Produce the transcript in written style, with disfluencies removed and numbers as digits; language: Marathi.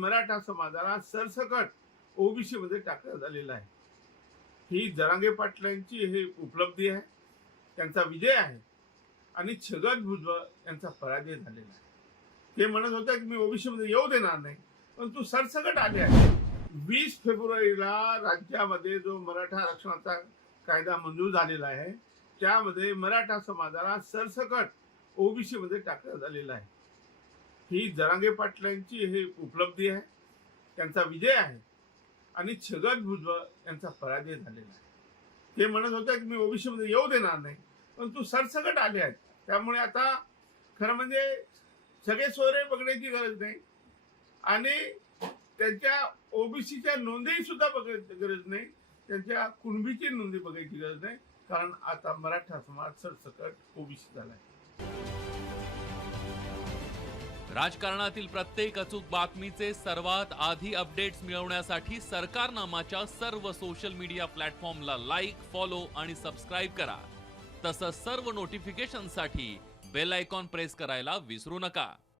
मराठा समाजाला सरसकट ओबीसी मध्ये टाकण्यात आलेला आहे। ही जरांगे पाटलांची हे उपलब्धी आहे, त्यांचा विजय आहे आणि छगन भुजबळ यांचा पराजय झालेला आहे। ते म्हणत होते की मी ओबीसी मध्ये येऊ देणार नाही, पण तू सरसकट आले आहे। 20 फेब्रुवारीला राज्यामध्ये जो मराठा आरक्षणाचा कायदा मंजूर झालेला आहे, त्यामध्ये मराठा समाजाला सरसकट ओबीसी मध्ये टाकण्यात आलेला आहे। ही जरांगे पाटलांची हे उपलब्धी आहे, त्यांचा विजय आहे आणि छगन भुजबळ यांचा पराजय झालेला आहे। ते म्हणत होते की मी ओबीसी मध्ये येऊ देणार नाही, पण तू सरसकट आले आहेत। त्यामुळे आता खरं म्हणजे सगळे सोयरे बघण्याची गरज नाही आणि त्यांच्या ओबीसीच्या नोंदी सुद्धा बघायची गरज नाही, त्यांच्या कुणबीची नोंदी बघायची गरज नाही, कारण आता मराठा समाज सरसकट ओबीसी झाला आहे। राजकारणातील प्रत्येक अचूक बातमीचे सर्वात आधी अपडेट्स मिळवण्यासाठी सरकारनामाच्या सर्व सोशल मीडिया प्लॅटफॉर्मला लाईक, फॉलो आणि सबस्क्राईब करा। तसंच सर्व नोटिफिकेशनसाठी बेल आयकॉन प्रेस करायला विसरू नका।